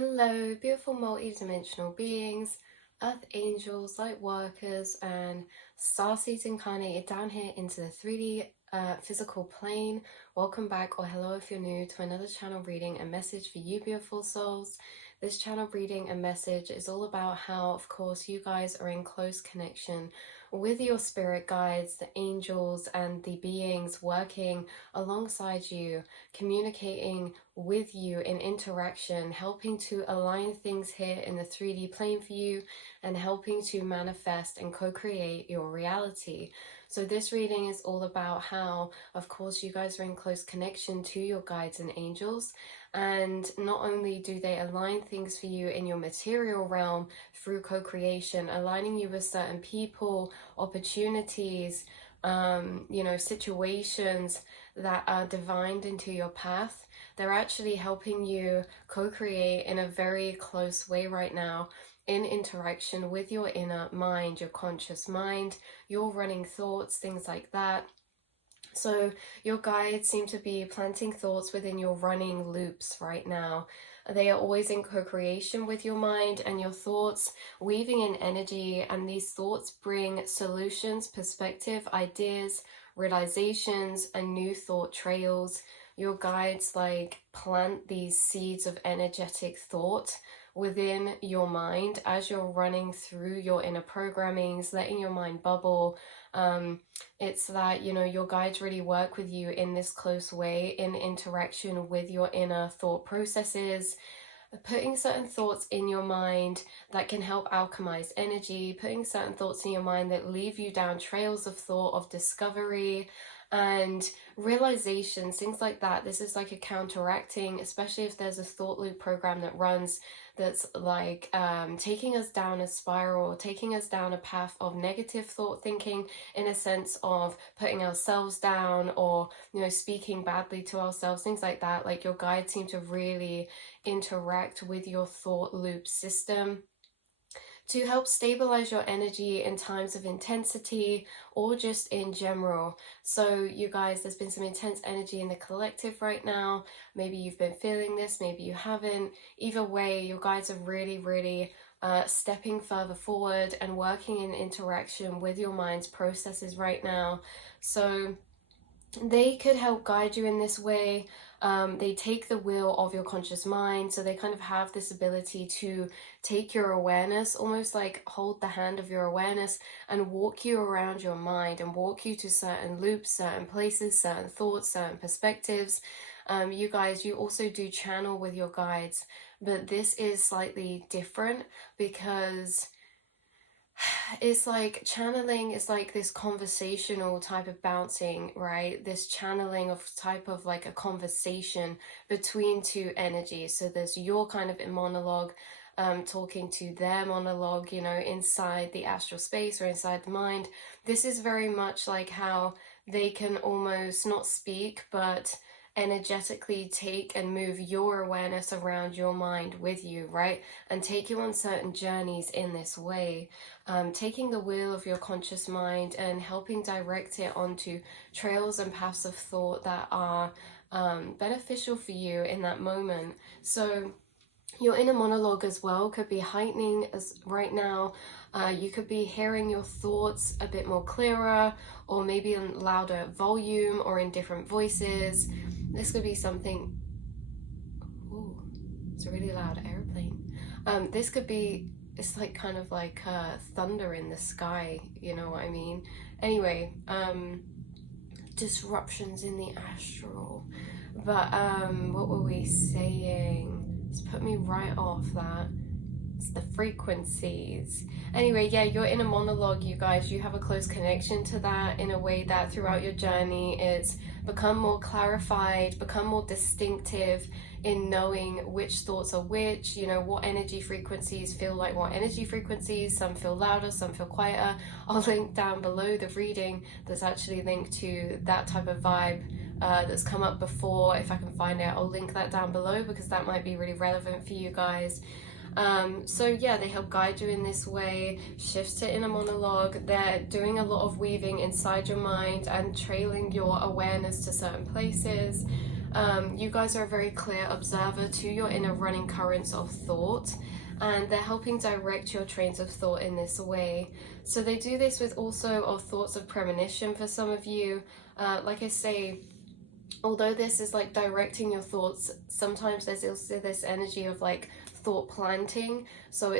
Hello, beautiful multi-dimensional beings, earth angels, light workers, and starseeds incarnated down here into the 3D physical plane. Welcome back, or hello if you're new, to another channel reading and message for you, beautiful souls. This channel reading and message is all about how, of course, you guys are in close connection with your spirit guides, the angels, and the beings working alongside you, communicating with you in interaction, helping to align things here in the 3D plane for you, and helping to manifest and co-create your reality. So this reading is all about how, of course, you guys are in close connection to your guides and angels, and not only do they align things for you in your material realm through co-creation, aligning you with certain people, opportunities, situations that are divined into your path. They're actually helping you co-create in a very close way right now, in interaction with your inner mind, your conscious mind, your running thoughts, things like that. So your guides seem to be planting thoughts within your running loops right now. They are always in co-creation with your mind and your thoughts, weaving in energy, and these thoughts bring solutions, perspective, ideas, realizations, and new thought trails. Your guides plant these seeds of energetic thought within your mind as you're running through your inner programmings, letting your mind bubble. It's that, your guides really work with you in this close way, in interaction with your inner thought processes, putting certain thoughts in your mind that can help alchemize energy, putting certain thoughts in your mind that leave you down trails of thought, of discovery, and realizations, things like that. This is like a counteracting, especially if there's a thought loop program that runs that's taking us down a spiral, taking us down a path of negative thought thinking, in a sense of putting ourselves down, or speaking badly to ourselves, things like that. Like, your guides seem to really interact with your thought loop system to help stabilize your energy in times of intensity, or just in general. So you guys, there's been some intense energy in the collective right now. Maybe you've been feeling this, maybe you haven't. Either way, your guides are really stepping further forward and working in interaction with your mind's processes right now. So they could help guide you in this way. They take the wheel of your conscious mind, so they kind of have this ability to take your awareness, almost like hold the hand of your awareness and walk you around your mind and walk you to certain loops, certain places, certain thoughts, certain perspectives. You guys, you also do channel with your guides, but this is slightly different because it's like channeling is like this conversational type of bouncing, right? This channeling of type of like a conversation between two energies. So there's your kind of monologue talking to their monologue, inside the astral space or inside the mind. This is very much like how they can almost not speak, but energetically take and move your awareness around your mind with you, right? And take you on certain journeys in this way, taking the wheel of your conscious mind and helping direct it onto trails and paths of thought that are beneficial for you in that moment. So your inner monologue as well could be heightening as right now. You could be hearing your thoughts a bit more clearer, or maybe in louder volume or in different voices. This could be something. Ooh, it's a really loud airplane. This could be, it's like kind of like thunder in the sky, you know what I mean? Anyway, disruptions in the astral. But what were we saying? It's put me right off that. It's the frequencies. Anyway, yeah, your inner monologue, you guys, you have a close connection to that in a way that throughout your journey it's become more clarified, become more distinctive in knowing which thoughts are which, what energy frequencies feel like what energy frequencies. Some feel louder, some feel quieter. I'll link down below the reading that's actually linked to that type of vibe that's come up before. If I can find it, I'll link that down below because that might be really relevant for you guys. So yeah, they help guide you in this way. Shifts to inner monologue. They're doing a lot of weaving inside your mind and trailing your awareness to certain places. You guys are a very clear observer to your inner running currents of thought, and they're helping direct your trains of thought in this way. So they do this with also of thoughts of premonition for some of you. Like I say, although this is like directing your thoughts, sometimes there's also this energy of like thought planting. So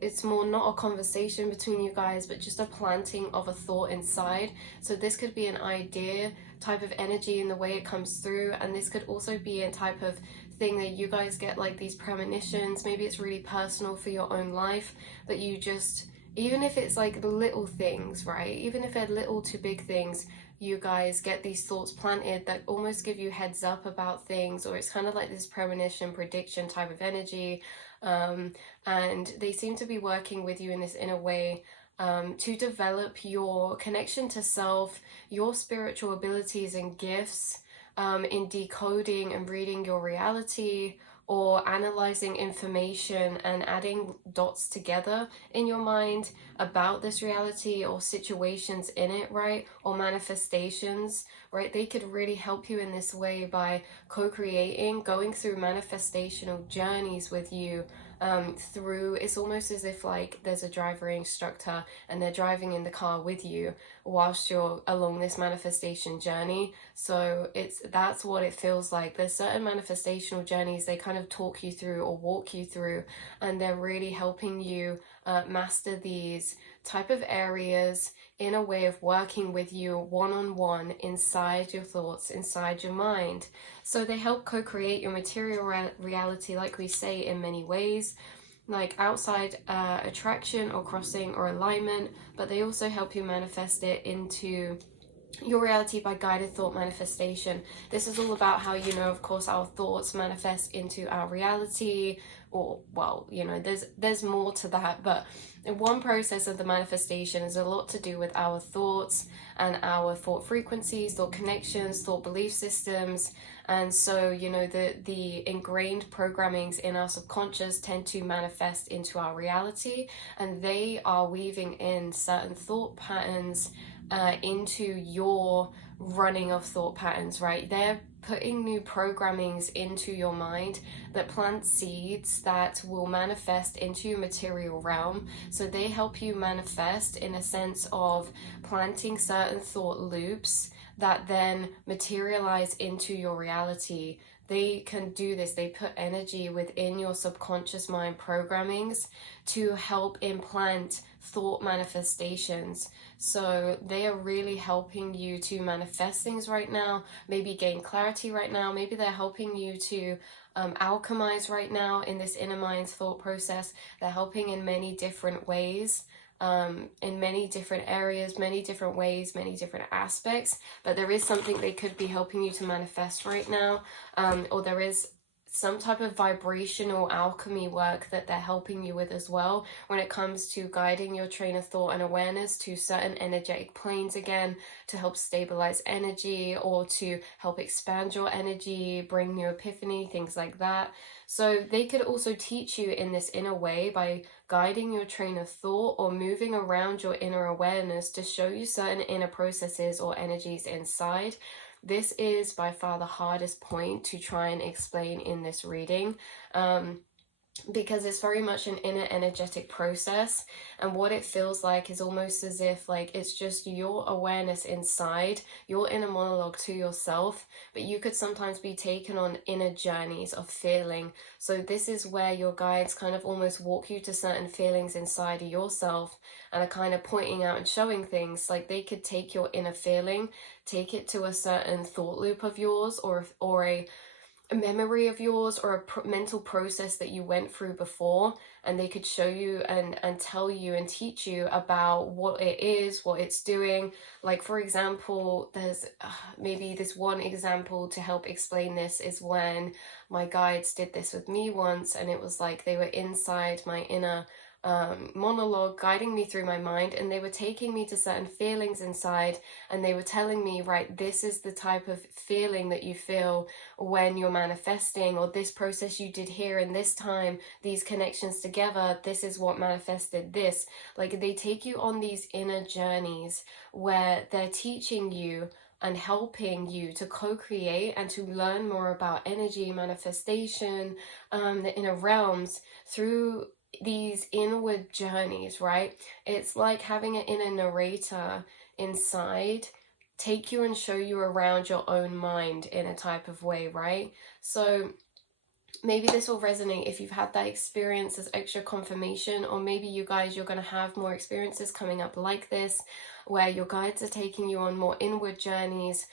it's more not a conversation between you guys, but just a planting of a thought inside. So this could be an idea type of energy in the way it comes through, and this could also be a type of thing that you guys get like these premonitions. Maybe it's really personal for your own life, but you just, even if it's like the little things, right, even if they're little to big things, you guys get these thoughts planted that almost give you heads up about things, or it's kind of like this premonition prediction type of energy. And they seem to be working with you in this inner way, to develop your connection to self, your spiritual abilities and gifts, in decoding and reading your reality, or analyzing information and adding dots together in your mind about this reality or situations in it, right? Or manifestations, right? They could really help you in this way by co-creating, going through manifestational journeys with you. Through, it's almost as if like there's a driver instructor and they're driving in the car with you whilst you're along this manifestation journey. So that's what it feels like. There's certain manifestational journeys they kind of talk you through or walk you through, and they're really helping you master these type of areas in a way of working with you one-on-one inside your thoughts, inside your mind. So they help co-create your material reality, like we say, in many ways, like outside attraction or crossing or alignment, but they also help you manifest it into your reality by guided thought manifestation. This is all about how, of course, our thoughts manifest into our reality, or, well, there's more to that, but one process of the manifestation is a lot to do with our thoughts and our thought frequencies, thought connections, thought belief systems. And so, the ingrained programmings in our subconscious tend to manifest into our reality, and they are weaving in certain thought patterns into your running of thought patterns, right? They're putting new programmings into your mind that plant seeds that will manifest into your material realm. So they help you manifest in a sense of planting certain thought loops that then materialize into your reality. They can do this. They put energy within your subconscious mind programmings to help implant thought manifestations. So they are really helping you to manifest things right now, maybe gain clarity right now. Maybe they're helping you to alchemize right now in this inner mind thought process. They're helping in many different ways, in many different areas, many different ways, many different aspects. But there is something they could be helping you to manifest right now, or there is some type of vibrational alchemy work that they're helping you with as well when it comes to guiding your train of thought and awareness to certain energetic planes again, to help stabilize energy or to help expand your energy, bring new epiphany, things like that. So they could also teach you in this inner way by guiding your train of thought or moving around your inner awareness to show you certain inner processes or energies inside. This is by far the hardest point to try and explain in this reading, because it's very much an inner energetic process, and what it feels like is almost as if like it's just your awareness inside, your inner monologue to yourself, but you could sometimes be taken on inner journeys of feeling. So this is where your guides kind of almost walk you to certain feelings inside of yourself and are kind of pointing out and showing things. Like they could take your inner feeling, take it to a certain thought loop of yours, or a memory of yours, or a mental process that you went through before, and they could show you and tell you and teach you about what it is, what it's doing. Like, for example, there's maybe this one example to help explain this is when my guides did this with me once, and it was like they were inside my inner monologue, guiding me through my mind, and they were taking me to certain feelings inside, and they were telling me, right, this is the type of feeling that you feel when you're manifesting, or this process you did here in this time, these connections together, this is what manifested this. Like they take you on these inner journeys where they're teaching you and helping you to co-create and to learn more about energy manifestation, the inner realms through these inward journeys, right? It's like having an inner narrator inside take you and show you around your own mind in a type of way, right? So maybe this will resonate if you've had that experience as extra confirmation, or maybe you guys, you're going to have more experiences coming up like this, where your guides are taking you on more inward journeys,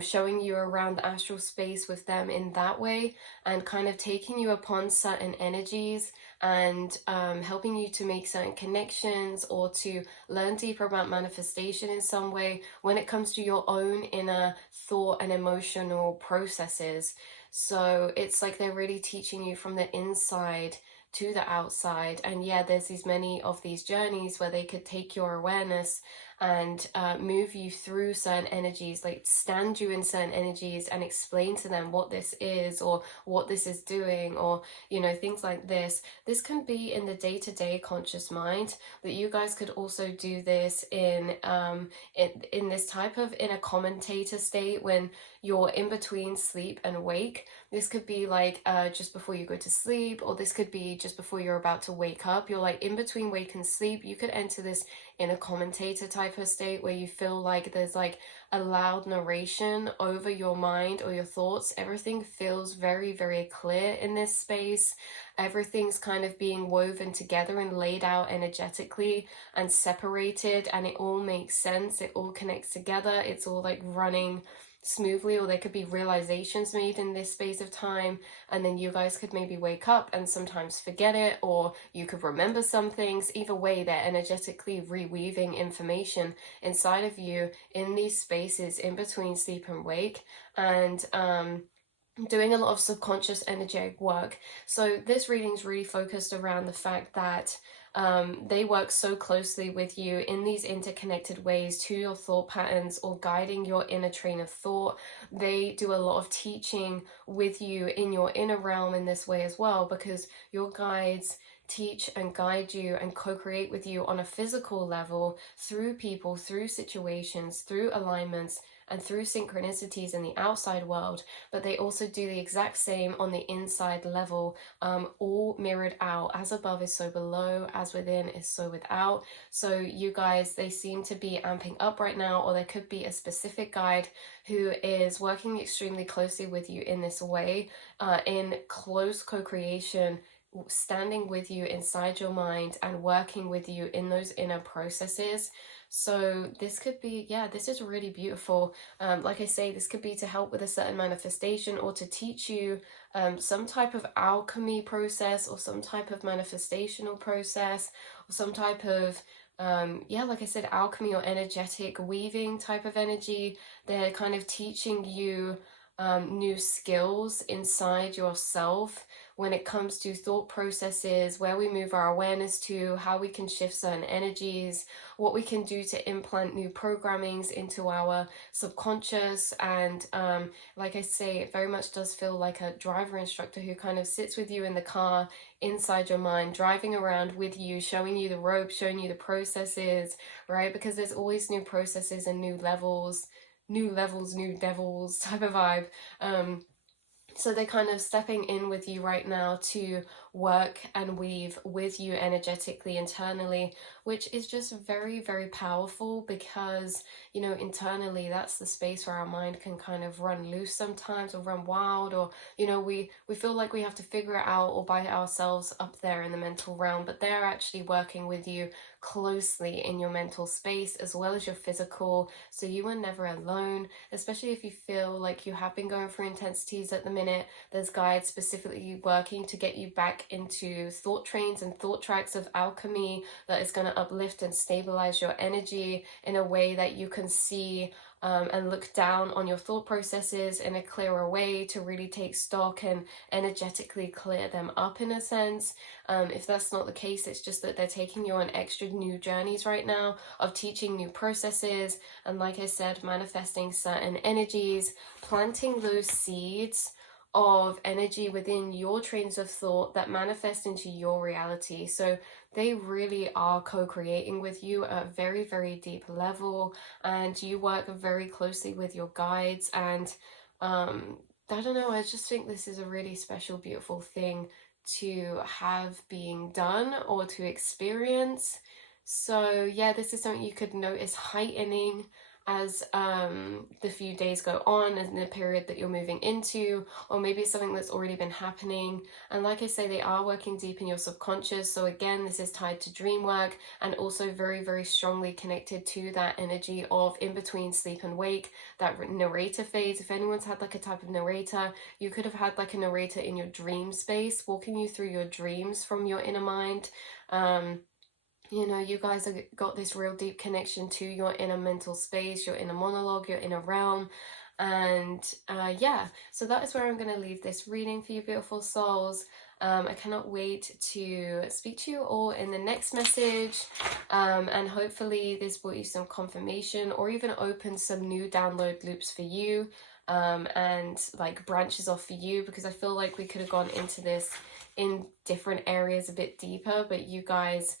showing you around the astral space with them in that way, and kind of taking you upon certain energies and helping you to make certain connections or to learn deeper about manifestation in some way when it comes to your own inner thought and emotional processes. So it's like they're really teaching you from the inside to the outside. And yeah, there's these many of these journeys where they could take your awareness and move you through certain energies, like stand you in certain energies and explain to them what this is or what this is doing, or things like this. This can be in the day-to-day conscious mind, but you guys could also do this in this type of inner commentator state when you're in between sleep and wake. This could be like just before you go to sleep, or this could be just before you're about to wake up. You're like in between wake and sleep. You could enter this inner commentator type of state where you feel like there's like a loud narration over your mind or your thoughts. Everything feels very, very clear in this space. Everything's kind of being woven together and laid out energetically and separated, and it all makes sense. It all connects together. It's all like running smoothly, or there could be realizations made in this space of time, and then you guys could maybe wake up and sometimes forget it, or you could remember some things. Either way, they're energetically reweaving information inside of you in these spaces in between sleep and wake, and doing a lot of subconscious energetic work. So this reading's really focused around the fact that they work so closely with you in these interconnected ways to your thought patterns or guiding your inner train of thought. They do a lot of teaching with you in your inner realm in this way as well, because your guides teach and guide you and co-create with you on a physical level through people, through situations, through alignments, and through synchronicities in the outside world, but they also do the exact same on the inside level, all mirrored out. As above is so below, as within is so without. So you guys, they seem to be amping up right now, or there could be a specific guide who is working extremely closely with you in this way, in close co-creation, standing with you inside your mind and working with you in those inner processes. So this could be, yeah, this is really beautiful. Like I say, this could be to help with a certain manifestation, or to teach you some type of alchemy process, or some type of manifestational process, or some type of yeah, like I said, alchemy or energetic weaving type of energy. They're kind of teaching you new skills inside yourself when it comes to thought processes, where we move our awareness to, how we can shift certain energies, what we can do to implant new programmings into our subconscious. And like I say, it very much does feel like a driver instructor who kind of sits with you in the car inside your mind, driving around with you, showing you the ropes, showing you the processes, right? Because there's always new processes and new levels, new devils type of vibe. So they're kind of stepping in with you right now to work and weave with you energetically, internally, which is just very, very powerful, because, internally, that's the space where our mind can kind of run loose sometimes, or run wild, or, we feel like we have to figure it out all by ourselves up there in the mental realm, but they're actually working with you closely in your mental space as well as your physical, so you are never alone. Especially if you feel like you have been going through intensities at the minute, there's guides specifically working to get you back into thought trains and thought tracks of alchemy that is going to uplift and stabilize your energy in a way that you can see and look down on your thought processes in a clearer way, to really take stock and energetically clear them up in a sense. If that's not the case, it's just that they're taking you on extra new journeys right now of teaching new processes, and like I said, manifesting certain energies, planting those seeds of energy within your trains of thought that manifest into your reality. So they really are co-creating with you at a very, very deep level, and you work very closely with your guides. And I don't know, I just think this is a really special, beautiful thing to have being done or to experience. So yeah, this is something you could notice heightening as the few days go on and the period that you're moving into, or maybe it's something that's already been happening. And like I say, they are working deep in your subconscious. So again, this is tied to dream work and also very, very strongly connected to that energy of in between sleep and wake, that narrator phase. If anyone's had like a type of narrator, you could have had like a narrator in your dream space walking you through your dreams from your inner mind. You know, you guys have got this real deep connection to your inner mental space, your inner monologue, your inner realm. And yeah, so that is where I'm going to leave this reading for you, beautiful souls. I cannot wait to speak to you all in the next message. And hopefully this brought you some confirmation or even opened some new download loops for you, and like branches off for you, because I feel like we could have gone into this in different areas a bit deeper, but you guys,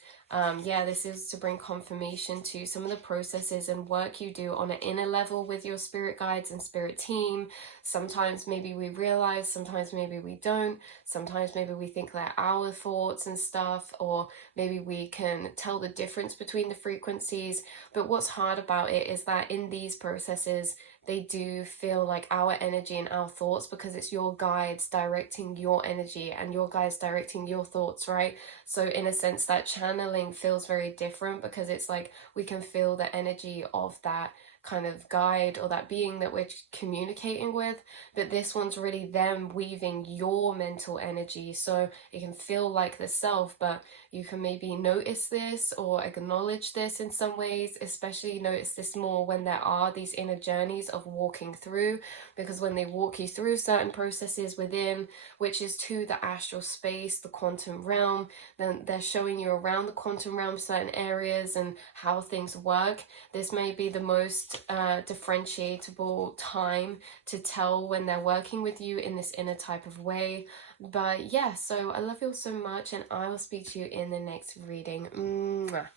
yeah, this is to bring confirmation to some of the processes and work you do on an inner level with your spirit guides and spirit team. Sometimes maybe we realize, sometimes maybe we don't, sometimes maybe we think they're our thoughts and stuff, or maybe we can tell the difference between the frequencies. But what's hard about it is that in these processes, they do feel like our energy and our thoughts, because it's your guides directing your energy and your guides directing your thoughts, right? So in a sense, that channeling feels very different, because it's like we can feel the energy of that kind of guide or that being that we're communicating with, but this one's really them weaving your mental energy. So it can feel like the self, but you can maybe notice this or acknowledge this in some ways, especially notice this more when there are these inner journeys of walking through, because when they walk you through certain processes within, which is to the astral space, the quantum realm, then they're showing you around the quantum realm certain areas and how things work. This may be the most differentiable time to tell when they're working with you in this inner type of way. But yeah, so I love you all so much, and I will speak to you in the next reading. Mwah.